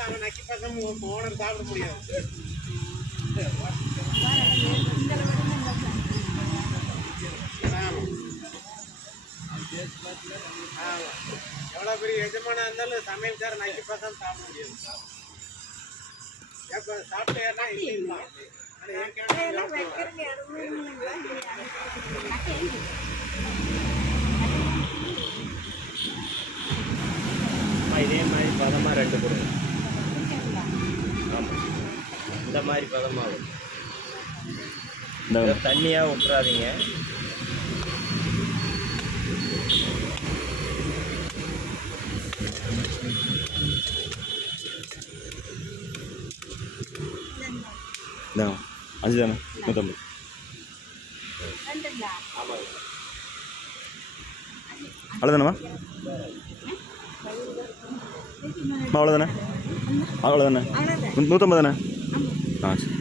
அவன் நக்கி பசங்க ஓனர் சாப்பிட முடியாது ஆமா. ஆமா. எவ்வளவு பெரிய எஜமானா இருந்தாலும் சமையல்காரன் நக்கி பசங்க சாப்பிட முடியாது எப்ப சாப்பிட்டேன்னா இல்லைங்களா ஆனா இதே மாதிரி பதமாக ரெண்டு கொடுங்க ஆமாம் இந்த மாதிரி பதமாக வரும் இதை தண்ணியாக விட்டுறாதீங்க அஞ்சு தானே நூற்றம்பது அவ்வளோதானம்மா அவ்வளோதானே அவ்வளோதானே நூற்றம்பது தானே ஆ சரி.